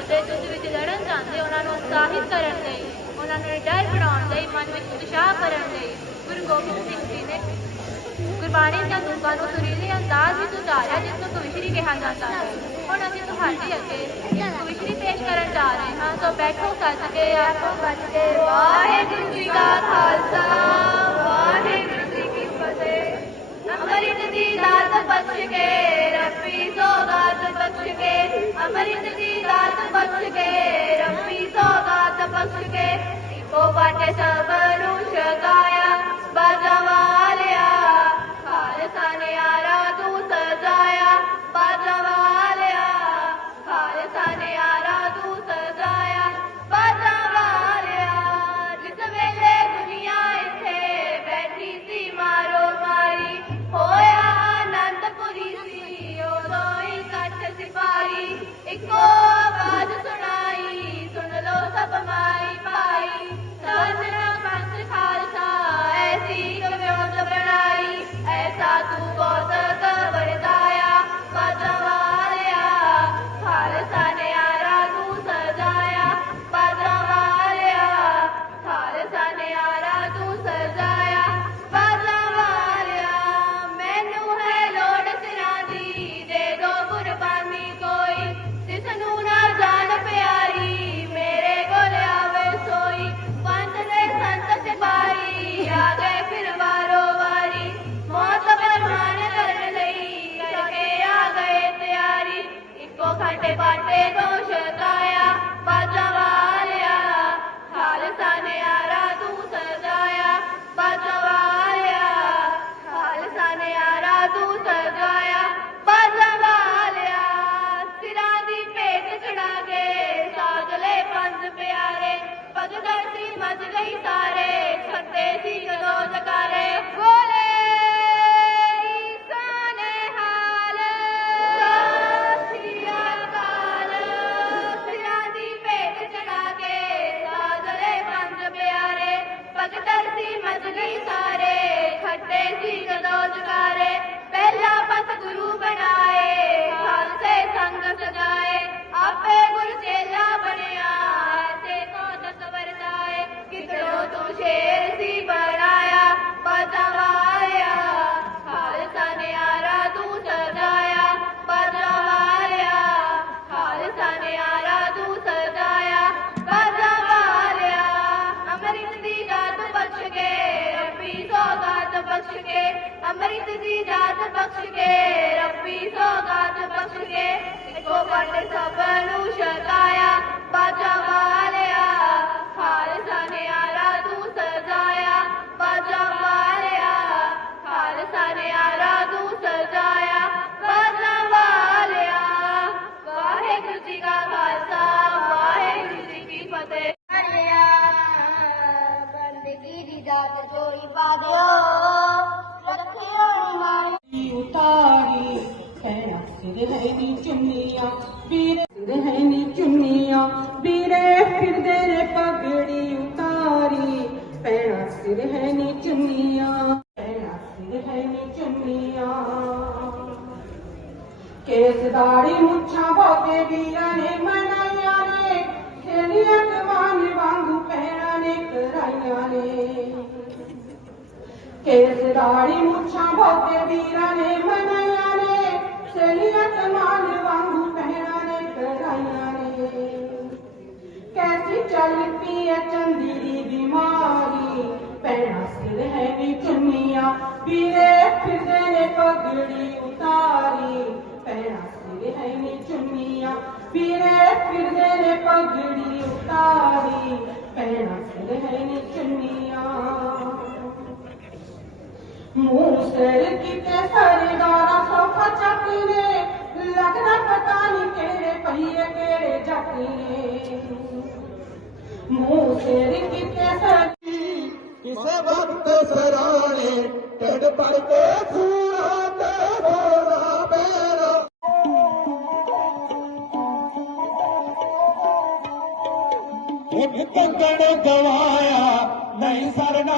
ਯੋਧੇ ਯੁੱਧ ਵਿੱਚ ਲੜਨ ਜਾਂਦੇ, ਉਹਨਾਂ ਨੂੰ ਉਤਸ਼ਾਹਿਤ ਕਰਨ ਲਈ, ਉਹਨਾਂ ਨੂੰ ਡਰ ਬਣਾਉਣ ਲਈ, ਮਨ ਵਿੱਚ ਉਤਸ਼ਾਹ ਭਰਨ ਲਈ ਗੁਰੂ ਗੋਬਿੰਦ ਸਿੰਘ ਜੀ ਨੇ ਗੁਰਬਾਣੀ ਦੀਆਂ ਤੁਕਾਂ ਨੂੰ ਸੁਰੀਲੇ ਅੰਦਾਜ਼ ਵਿੱਚ ਉਤਾਰਿਆ, ਜਿਸ ਨੂੰ ਕਵਿਸ਼ਰੀ ਕਿਹਾ ਜਾਂਦਾ ਹੈ ਹੁਣ ਅਸੀਂ ਤੁਹਾਡੇ ਅੱਗੇ ਕਵਿਸ਼ਰੀ ਪੇਸ਼ ਕਰਨ ਜਾ ਰਹੇ ਹਾਂ। ਸੋ ਬੈਠੋ, ਸੱਜ ਕੇ ਆਖੋ ਗੱਜ ਕੇ ਵਾਹਿਗੁਰੂ ਜੀ ਕਾ ਖਾਲਸਾ। दूसरा ਕਹਿਣਾ ਸਿਰ ਹੈ ਨੀ ਚੁੰਨੀਆਂ, ਵੀਰੇ ਸਿਰ ਹੈ ਨੀ ਚੁੰਨੀਆਂ, ਵੀਰੇ ਫਿਰਦੇ ਨੇ ਪਗੜੀ ਉਤਾਰੀ। ਪੈਣਾ ਸਿਰ ਹੈ ਨੀ ਚੁੰਨੀਆਂ, ਪੈਣਾ ਸਿਰ ਹੈ ਨੀ ਚੁੰਨੀਆਂ। ਕੇਸ ਦਾੜੀ ਮੁੱਛਾਂ ਭੋਗੇ ਵੀਰਾਂ ਨੇ ਮਨਾਈਆਂ ਨੇ, ਖੇਲੀਆਂ ਕਮਾਨ ਵਾਂਗੂ ਪੈਣਾ ਨੇ ਕਰਾਈਆਂ ਨੇ। ਕੇਸ ਦਾੜੀ ਮੁੱਛਾਂ ਭੋਗੇ ਵੀਰਾਂ ਨੇ ਮਨਾਈਆਂ ਨੇ ਸੇਲੀਆਂ ਕਮਾਨ ਵਾਂਗੂ ਪਹਿਣਾ ਨੇ ਕਰਾਈਆਂ ਨੇ ਕੈਸੀ ਚੱਲ ਪਈ ਐ ਚੰਦੀ ਦੀ ਬਿਮਾਰੀ ਪੈਣਾ ਸਿਰ ਹੈ ਵੀ ਚੁੰਨੀਆਂ ਵੀਰੇ ਫਿਰਦੇ ਨੇ ਪਗੜੀ ਉਤਾਰੀ। ਪੈਣਾ ਸਿਰ ਹੈ ਨੀ ਚੁੰਨੀਆਂ ਵੀਰੇ ਫਿਰਦੇ ਨੇ ਪਗੜੀ ਉਤਾਰੀ। ਪੈਣਾ ਸਿਰ ਹੈ ਨੀ ਚੁੰਨੀਆਂ। ਮੂੰਹ ਕਿਤੇ ਸਰਦਾਰਾ ਸੋਫਾ ਚੱਕੀ ਨੇ। ਲੱਗਦਾ ਪਤਾ ਨਹੀਂ ਕਿਹੜੇ ਪਈਏ ਕਿਹੜੇ ਜਾਤੀ ਨੇ। ਮੂੰਹ ਕਿਤੇ ਸਰ ਕਿਸੇ ਵਕਤ ਸਰਾਣੇ ਢਿੱਡ ਭਰ ਕੇ ਖੂਨਾ ਤੇ ਹੋਣਾ ਪੈਣਾ ਇੱਕ ਕੰਗਣ ਗਵਾਇਆ, ਨਹੀਂ ਸਰਨਾ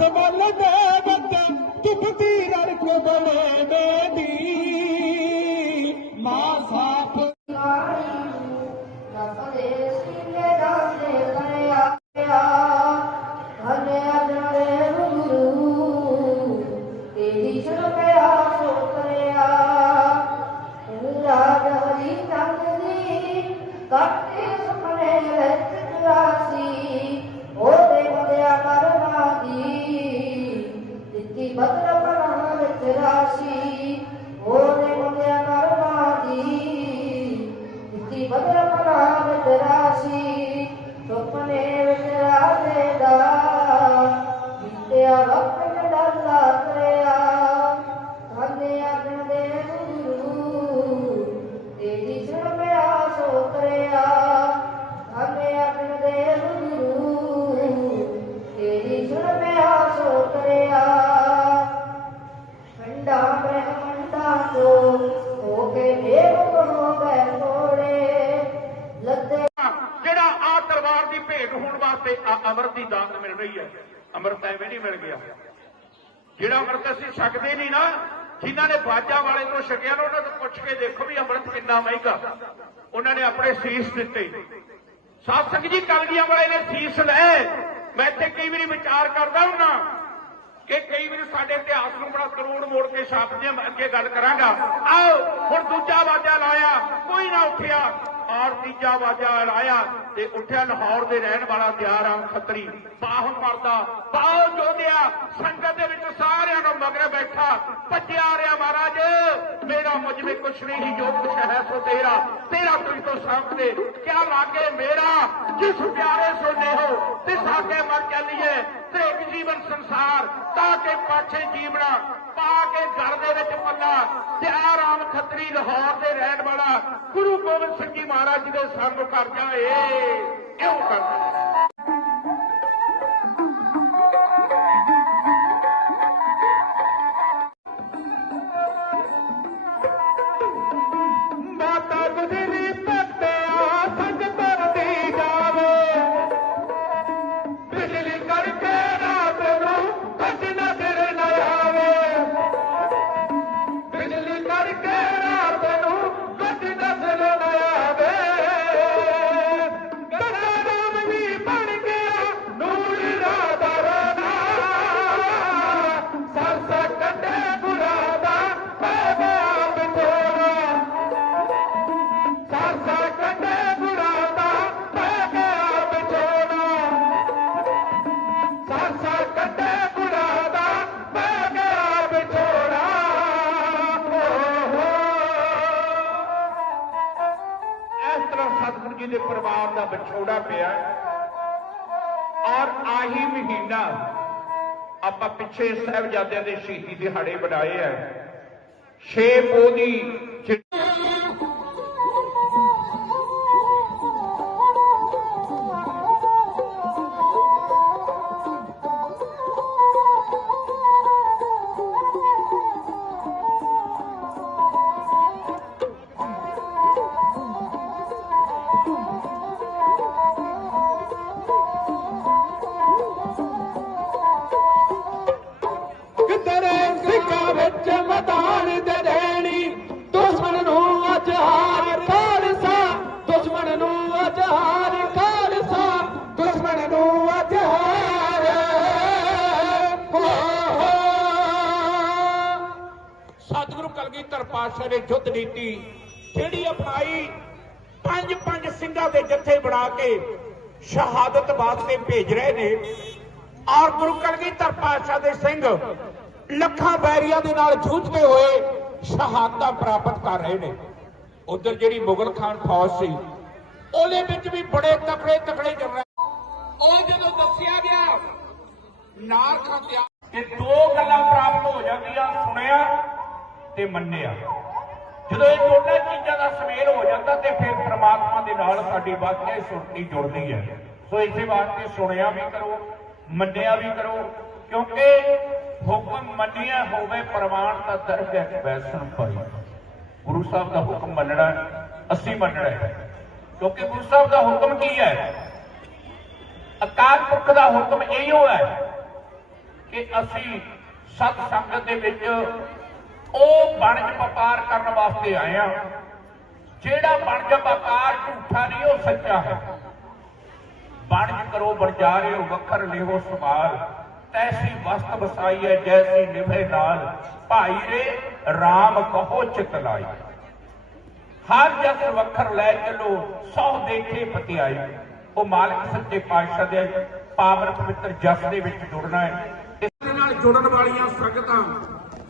ਮਖਮਲ ਦੇ ਬੱਤੇ ਤੁਪਤੀ ਰੜਕ ਬੜੇ ਮੇਦੀ ਮਾਂ ਸਾਫ਼ ਨਸਲੇ ਭੇਟ ਹੋਣ ਵਾਸਤੇ ਆ ਅਮਰਤ ਦੀ ਦਾਤ ਮਿਲ ਰਹੀ ਹੈ। ਅਮਰਤ ਐਵੇਂ ਨਹੀਂ ਮਿਲ ਗਿਆ। ਜਿਹੜਾ ਅਮਰਤ ਅਸੀਂ ਛਕਦੇ ਨਹੀਂ ਨਾ, ਜਿਨ੍ਹਾਂ ਨੇ ਬਾਜਾ ਵਾਲੇ ਤੋਂ ਛਕਿਆ ਨਾ, ਉਹਨਾਂ ਤੋਂ ਪੁੱਛ ਕੇ ਦੇਖੋ ਵੀ ਅਮਰਤ ਕਿੰਨਾ ਮਹਿੰਗਾ। ਉਹਨਾਂ ਨੇ ਆਪਣੇ ਸੀਸ ਦਿੱਤੇ। ਸਾਧ ਸੰਗਤ ਜੀ ਕਲਗੀਆਂ ਵਾਲੇ ਨੇ ਸੀਸ ਲੈ ਮੈਂ ਇੱਥੇ ਕਈ ਵਾਰੀ ਵਿਚਾਰ ਕਰਦਾ ਹੁੰਨਾ ਕਿ ਕਈ ਵਾਰੀ ਸਾਡੇ ਇਤਿਹਾਸ ਨੂੰ ਬੜਾ ਕਰੋੜ ਮੋੜ ਕੇ ਛਾਪਦੇ ਅੱਗੇ ਗੱਲ ਕਰਾਂਗਾ। ਆਓ, ਹੁਣ ਦੂਜਾ ਵਾਜਾ ਲਾਇਆ, ਕੋਈ ਨਾ ਉੱਠਿਆ। ਔਰ ਤੀਜਾ ਵਾਜਾ ਲਾਇਆ। ਤੇ ਉੱਠਿਆ ਲਾਹੌਰ ਦੇ ਰਹਿਣ ਵਾਲਾ ਦਿਆਰਾਮ ਖੱਤਰੀ। ਬਾਹੋਂ ਕਰਦਾ ਬਾਹੋਂ ਜੋਧਿਆ ਸੰਗਤ ਦੇ ਵਿੱਚ ਸਾਰਿਆਂ ਨੂੰ ਮਗਰ ਬੈਠਾ। ਭੱਜਿਆ ਰਿਹਾ ਮਹਾਰਾਜ, ਮੇਰਾ ਮੁਝ ਵਿੱਚ ਕੁਛ ਨਹੀਂ ਜੋ ਕੁਛ ਹੈ ਸੋ ਤੇਰਾ। ਤੇਰਾ ਤੁਝ ਤੋਂ ਸਾਹਮਣੇ। ਕਿਆ ਲਾਗੇ ਮੇਰਾ? ਜਿਸ ਪਿਆਰੇ ਸੋ ਨੇਹੋ ਤਿਸ ਆਗੇ ਮਰ ਚੱਲੀਏ। ਤੇ ਜੀਵਨ ਸੰਸਾਰ, ਤਾਂ ਕਿ ਪਾਛੇ ਜੀਵਣਾ, ਪਾ ਕੇ ਘਰ ਦੇ ਵਿੱਚ ਪੱਲਾ, ਤੇ ਆਰਾਮ ਖੱਤਰੀ ਲਾਹੌਰ ਦੇ ਰਹਿਣ ਵਾਲਾ ਗੁਰੂ ਗੋਬਿੰਦ ਸਿੰਘ ਜੀ ਮਹਾਰਾਜ ਜੀ ਦੇ ਸੰਗ ਕਰ ਏ ਕਿਉਂ ਕਰਦਾ ਦੇ ਪਰਿਵਾਰ ਦਾ ਵਿਛੋੜਾ ਪਿਆ ਔਰ ਆਹੀ ਮਹੀਨਾ ਆਪਾਂ ਪਿੱਛੇ ਸਾਹਿਬਜ਼ਾਦਿਆਂ ਦੇ ਸ਼ਹੀਦੀ ਦਿਹਾੜੇ ਬਣਾਏ ਆ ਛੇ ਪੋਹ ਕਲਗੀਧਰ ਨੇ ਜੁੱਧ ਨੀਤੀ ਜਿਹੜੀ ਅਪਣਾਈ ਪੰਜ ਪੰਜ ਸਿੰਘਾਂ ਦੇ ਜੱਥੇ ਬਣਾ ਕੇ ਸ਼ਹਾਦਤ ਵਾਸਤੇ ਭੇਜ ਰਹੇ ਨੇ, ਔਰ ਗੁਰੂ ਕਲਗੀਧਰ ਪਾਤਸ਼ਾਹ ਦੇ ਸਿੰਘ ਲੱਖਾਂ ਬੈਰੀਆਂ ਦੇ ਨਾਲ ਜੂਝਦੇ ਹੋਏ ਸ਼ਹਾਦਤਾਂ ਪ੍ਰਾਪਤ ਕਰ ਰਹੇ ਨੇ। ਉਧਰ ਜਿਹੜੀ ਮੁਗਲ ਖਾਨ ਫੌਜ ਸੀ, ਉਹਦੇ ਵਿੱਚ ਵੀ ਬੜੇ ਤਕੜੇ ਤਕੜੇ ਜਨਰਲ ਉਹ ਜਦੋਂ ਦੱਸਿਆ ਗਿਆ, ਨਾਰ ਖਾਂਦਿਆ ਕਿ ਦੋ ਗੱਲਾਂ ਪ੍ਰਾਪਤ ਹੋ ਜਾਂਦੀਆਂ, ਸੁਣਿਆ ਤੇ ਮੰਨਿਆ। ਜਦੋਂ ਇਹ ਦੋਨਾਂ ਚੀਜ਼ਾਂ ਦਾ ਸੁਮੇਲ ਹੋ ਜਾਂਦਾ ਤੇ ਫਿਰ ਪ੍ਰਮਾਤਮਾ ਦੇ ਨਾਲ ਸਾਡੀ ਵਾਕਿਆ ਸੁਰਤੀ ਜੁੜਦੀ ਹੈ। ਸੋ ਇਸੇ ਵਾਸਤੇ ਸੁਣਿਆ ਵੀ ਕਰੋ, ਮੰਨਿਆ ਵੀ ਕਰੋ, ਕਿਉਂਕਿ ਹੁਕਮ ਮੰਨਿਆ ਹੋਵੇ ਪ੍ਰਮਾਣ ਤਾਂ ਦਰਜ ਹੈ ਵੈਸਣ ਪਾਈ ਗੁਰੂ ਸਾਹਿਬ ਦਾ ਹੁਕਮ ਮੰਨਣਾ ਅਸੀਂ ਮੰਨਣਾ ਹੈ। ਕਿਉਂਕਿ ਗੁਰੂ ਸਾਹਿਬ ਦਾ ਹੁਕਮ ਕੀ ਹੈ? ਅਕਾਲ ਪੁਰਖ ਦਾ ਹੁਕਮ ਇਹੋ ਹੈ ਕਿ ਅਸੀਂ ਸਤ ਸੰਗਤ ਦੇ ਵਿੱਚ ਉਹ ਵਣਜ ਵਪਾਰ ਕਰਨ ਵਾਸਤੇ ਆਏ ਆ। ਜਿਹੜਾ ਵਣਜ ਵਪਾਰ ਝੂਠਾ ਨਹੀਂ, ਉਹ ਸੱਚਾ ਹੈ। ਵਣਜ ਕਰੋ ਵਰਜਾਰੇ ਵਖਰ ਲਿਓ ਸਮਾਲ। ਤੈਸੀ ਵਸਤ ਵਸਾਈ ਹੈ, ਜੈਸੀ ਨਿਭੇ ਨਾਲ। ਭਾਈ ਰੇ RAM ਕਹੋ ਚਿਤ ਲਾਈ। ਹਰ ਜਸ ਵਖਰ ਲੈ ਚਲੋ, ਸੌ ਦੇਖੇ ਪਤਿਆਈ ਉਹ ਮਾਲਕ ਸੱਚੇ ਪਾਤਸ਼ਾਹ ਦੇ, ਪਾਵਨ ਪਵਿੱਤਰ ਜਸ ਦੇ ਵਿੱਚ ਜੁੜਨਾ ਹੈ। ਇਸ ਨਾਲ ਜੁੜਨ ਵਾਲੀਆਂ ਸੰਗਤਾਂ